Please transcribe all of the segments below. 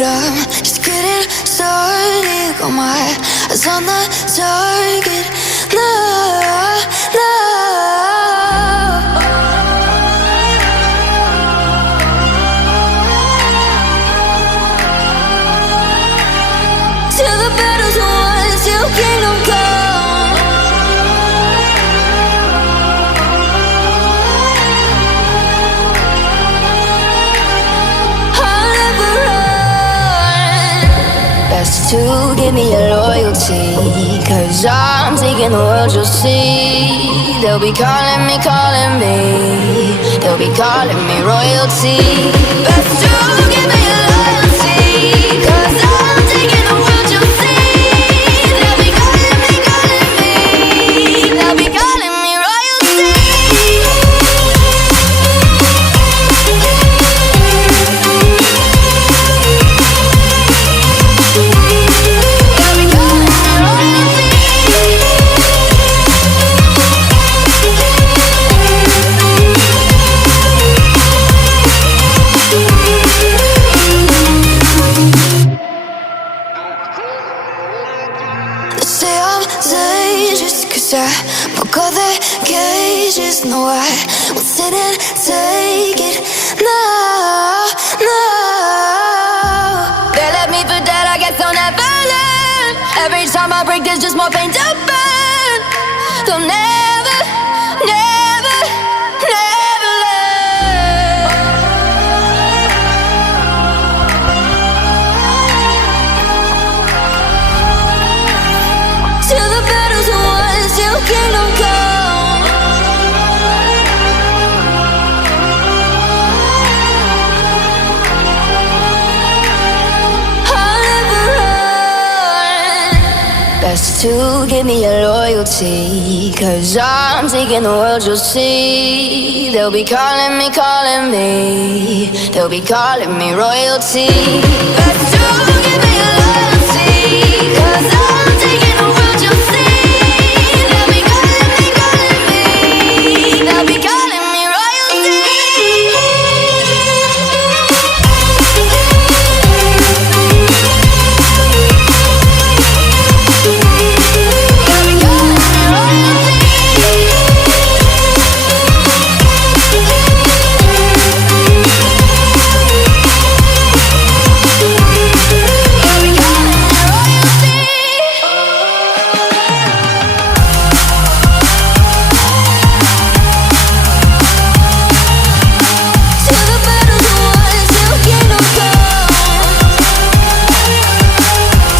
but I'm just getting started. Got my eyes on the target. No, no. Till the battle's won, till kingdom come. I'll never run. Best to give me your loyalty, 'cause I'm taking the world, you'll see. They'll be calling me, calling me. They'll be calling me royalty. Best to give me your loyalty, 'cause I'm taking the world, you'll see. They'll be calling me, calling me. They'll be calling me royalty. They'll be calling me royalty. They say I'm dangerous 'cause I broke all their cages. No, I won't sit and take it. No, no. They left me for dead, I guess I'll never learn. Every time I break, there's just more pain to burn. They'll never, never, never learn. Till the battle's won, till kingdom come. I'll never run. Best to give me your loyalty, 'cause I'm taking the world, you'll see. They'll be calling me, calling me. They'll be calling me royalty. Best to give me your loyalty, 'cause I'm taking the world, you'll see. They'll be calling me, calling me. They'll be calling me royalty. They'll be calling me royalty. They'll be calling me royalty. Till the battle's won, till kingdom come.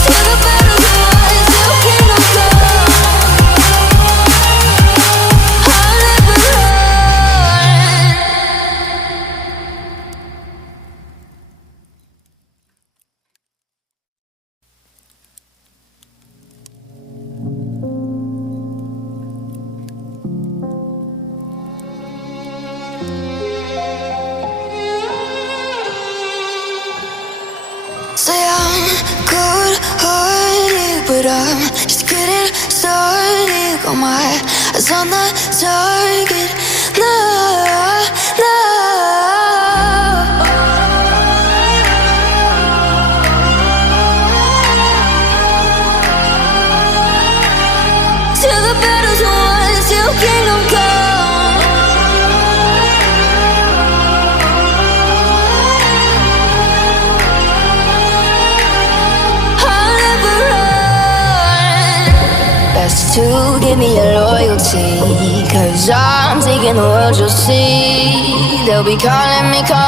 Till the battle's won, till kingdom come. I'll never run. Say I'm good-hearted, but I'm just getting started. Got my eyes on the target. No, no. Till the battle's won, till kingdom come. I'll never run. Best to give me your loyalty, 'cause I'm taking the world, you'll see. They'll be calling me, calling